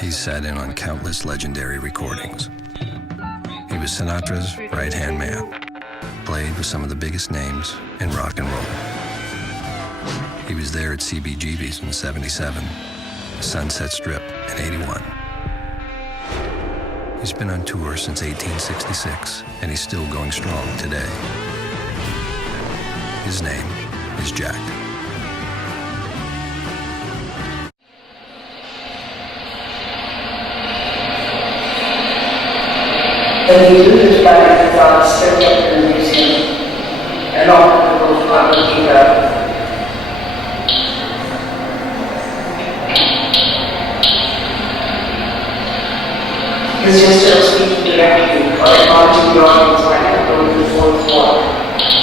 He sat in on countless legendary recordings. He was Sinatra's right-hand man, played with some of the biggest names in rock and roll. He was there at CBGB's in '77, Sunset Strip in '81. He's been on tour since 1866, and he's still going strong today. His name is Jack. When we do this practice, it's on stripped up in the museum, and all the people who are looking at because you're still speaking directly or acknowledging the audience when you're going the fourth wall,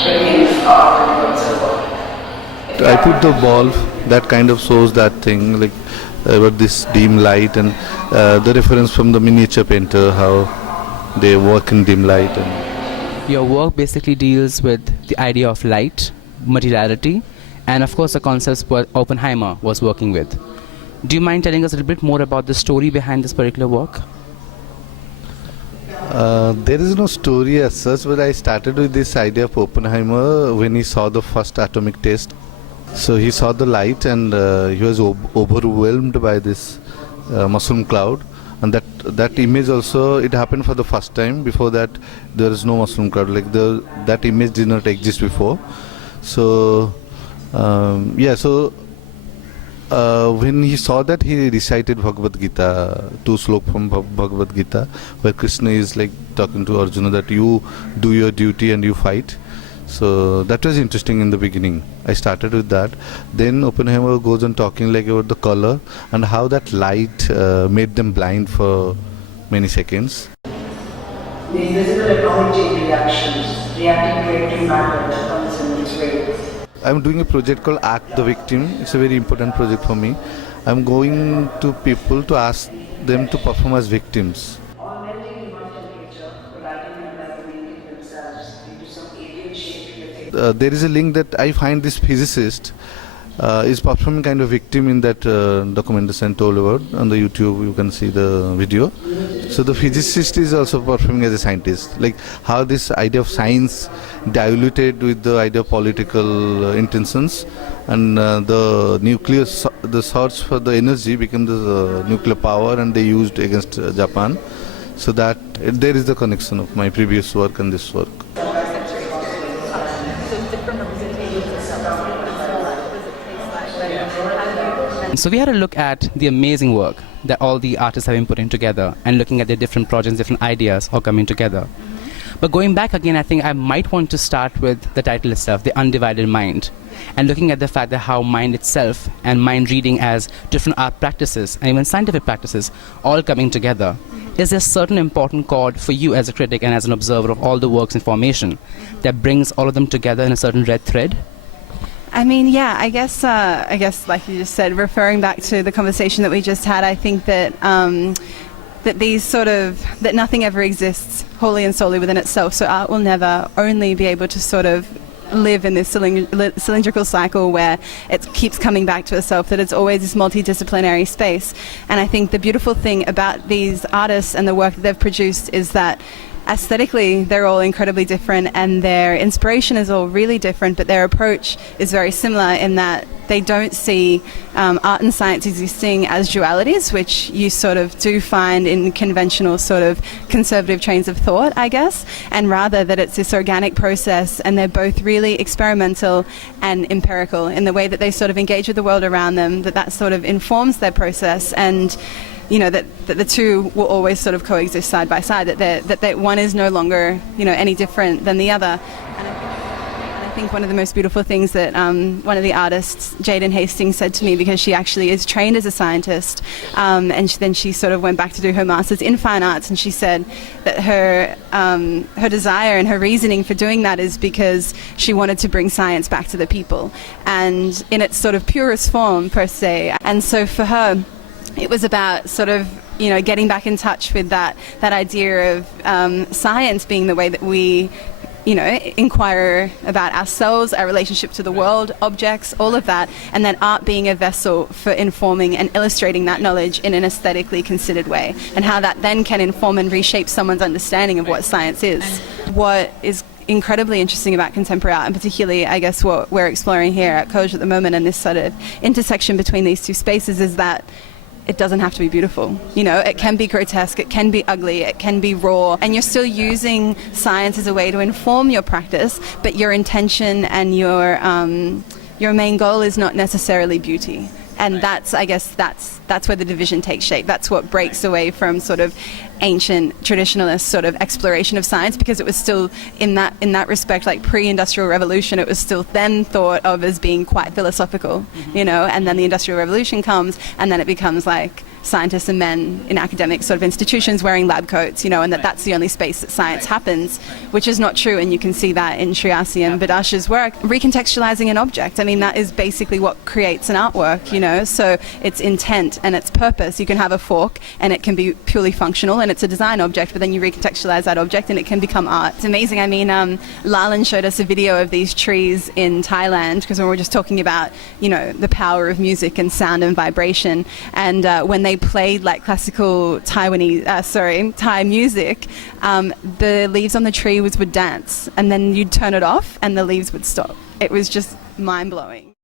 bringing up and so on. I put the ball that kind of shows that thing, like about this dim light and the reference from the miniature painter, how they work in dim light. And your work basically deals with the idea of light, materiality, and of course the concepts what Oppenheimer was working with. Do you mind telling us a little bit more about the story behind this particular work? There is no story as such, but I started with this idea of Oppenheimer when he saw the first atomic test. So he saw the light and he was overwhelmed by this mushroom cloud, and that image also, it happened for the first time. Before that there is no mushroom cloud, like that image did not exist before. So when he saw that, he recited Bhagavad Gita, 2 sloka from Bhagavad Gita, where Krishna is like talking to Arjuna that you do your duty and you fight. So that was interesting in the beginning. I started with that. Then Oppenheimer goes on talking like about the color and how that light made them blind for many seconds. The invisible atomic chain reactions, reacting to every matter that comes in its way. I'm doing a project called Act the Victim. It's a very important project for me. I'm going to people to ask them to perform as victims. All melting in one temperature, colliding and amalgamating themselves into some alien-shaped liquid. There is a link that I find this physicist is performing kind of victim in that documentary I told about. On the YouTube you can see the video. So the physicist is also performing as a scientist. Like how this idea of science diluted with the idea of political intentions, and the source for the energy became the nuclear power, and they used against Japan. So that there is the connection of my previous work and this work. So we had a look at the amazing work that all the artists have been putting together and looking at their different projects, different ideas all coming together. But going back again, I think I might want to start with the title itself, The Undivided Mind, and looking at the fact that how mind itself and mind reading as different art practices and even scientific practices all coming together. Is there a certain important chord for you as a critic and as an observer of all the works in formation that brings all of them together in a certain red thread? I mean, yeah, I guess like you just said, referring back to the conversation that we just had, I think that that nothing ever exists wholly and solely within itself. So art will never only be able to sort of live in this cylindrical cycle where it keeps coming back to itself, that it's always this multidisciplinary space. And I think the beautiful thing about these artists and the work that they've produced is that aesthetically they're all incredibly different and their inspiration is all really different, but their approach is very similar in that they don't see art and science existing as dualities, which you sort of do find in conventional sort of conservative trains of thought, I guess, and rather that it's this organic process, and they're both really experimental and empirical in the way that they sort of engage with the world around them, that sort of informs their process, and you know, that the two will always sort of coexist side by side, that one is no longer, you know, any different than the other. And I think one of the most beautiful things that one of the artists, Jaden Hastings, said to me, because she actually is trained as a scientist, and then she sort of went back to do her master's in fine arts, and she said that her desire and her reasoning for doing that is because she wanted to bring science back to the people, and in its sort of purest form per se. And so for her, it was about sort of, you know, getting back in touch with that idea of science being the way that we inquire about ourselves, our relationship to the world, objects, all of that, and then art being a vessel for informing and illustrating that knowledge in an aesthetically considered way, and how that then can inform and reshape someone's understanding of what science is. What is incredibly interesting about contemporary art, and particularly I guess what we're exploring here at Khoj at the moment, and this sort of intersection between these two spaces, is that it doesn't have to be beautiful. It can be grotesque, it can be ugly, it can be raw, and you're still using science as a way to inform your practice, but your intention and your main goal is not necessarily beauty. And that's where the division takes shape. That's what breaks away from sort of ancient traditionalist sort of exploration of science, because it was still in that respect, like pre-industrial revolution, it was still then thought of as being quite philosophical, and then the industrial revolution comes, and then it becomes like scientists and men in academic sort of institutions wearing lab coats, and that's the only space that science happens, which is not true. And you can see that in Shriyasi and Badash's work, recontextualizing an object. I mean, that is basically what creates an artwork, so it's intent and its purpose. You can have a fork and it can be purely functional and it's a design object, but then you recontextualize that object and it can become art. It's amazing. I mean, Lalan showed us a video of these trees in Thailand, because we were just talking about, the power of music and sound and vibration, and when they played like classical Thai music, the leaves on the tree would dance, and then you'd turn it off and the leaves would stop. It was just mind-blowing.